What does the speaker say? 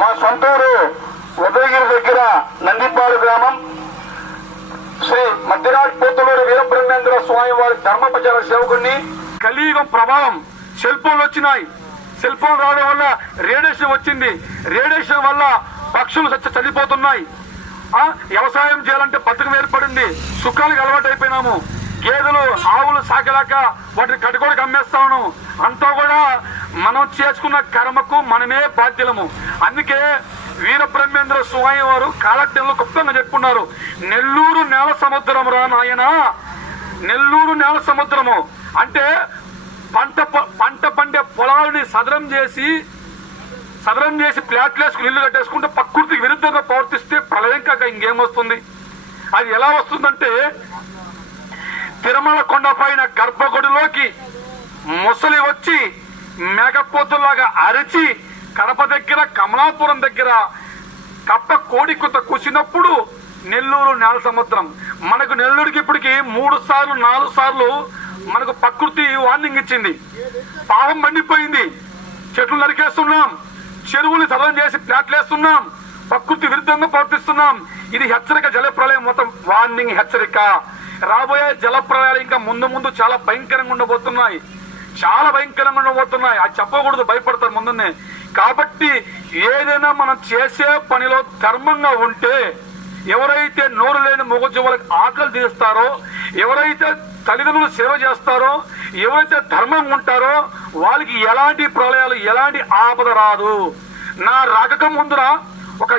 మా సొంతూరు ఉదయగిరి దగ్గర నందిపాడు గ్రామం శ్రీ మధ్యరాజ్ పోతులూరు వీరబ్రహ్మేంద్ర స్వామి వారి ధర్మ ప్రచార సేవకుడిని. కలియుగం ప్రభావం, సెల్ ఫోన్లు వచ్చినాయి. సెల్ ఫోన్ రావడం వల్ల రేడియేషన్ వచ్చింది. రేడియేషన్ వల్ల పక్షులు చనిపోతున్నాయి. వ్యవసాయం చేయాలంటే బతుకం ఏర్పడింది. సుఖాలకు అలవాటు అయిపోయినాము. గేదెలు ఆవులు సాకలేక వాటిని కట్టుకోడికి అమ్మేస్తాను. అంతా కూడా మనం చేసుకున్న కర్మకు మనమే బాధ్యులము. అందుకే వీరబ్రహ్మేంద్ర స్వామి వారు కాలజ్ఞంలో గుప్తంగా చెప్పుకున్నారు, నెల్లూరు నేల సముద్రం రా నాయన. నెల్లూరు నేల సముద్రము అంటే పంట పండే పొలాలని సదరం చేసి ప్లాట్లు వేసుకుని ఇల్లు కట్టేసుకుంటే ప్రకృతికి విరుద్ధంగా ప్రవర్తిస్తే ప్రళయం కాక ఇంకేమొస్తుంది? అది ఎలా వస్తుందంటే, తిరుమల కొండ పైన గర్భగుడిలోకి ముసలి వచ్చి మేకపోతులాగా అరిచి కడప దగ్గర కమలాపురం దగ్గర కప్ప కోడి కుత కూసినప్పుడు నెల్లూరు నేల సముద్రం. మనకు నెల్లూరుకి ఇప్పటికి 3 సార్లు 4 సార్లు మనకు ప్రకృతి వార్నింగ్ ఇచ్చింది. పాపం మండిపోయింది. చెట్లు నరికేస్తున్నాం, చెరువులు సదనం చేసి ప్లాట్లు వేస్తున్నాం, ప్రకృతి విరుద్ధంగా ప్రవర్తిస్తున్నాం. ఇది హెచ్చరిక. జల ప్రళయం మొత్తం వార్నింగ్, హెచ్చరిక. రాబోయే జల ప్రళయాలు ఇంకా ముందు చాలా భయంకరంగా ఉండబోతున్నాయి. అది చెప్పకూడదు, భయపడతారు ముందునే. కాబట్టి ఏదైనా మనం చేసే పనిలో ధర్మంగా ఉంటే, ఎవరైతే నోరు లేని మూగజీవులకు ఆకలి తీస్తారో, ఎవరైతే తల్లిదండ్రులు సేవ చేస్తారో, ఎవరైతే ధర్మంగా ఉంటారో వాళ్ళకి ఎలాంటి ప్రళయాలు, ఎలాంటి ఆపద రాదు. నా రాకక ముందున ఒక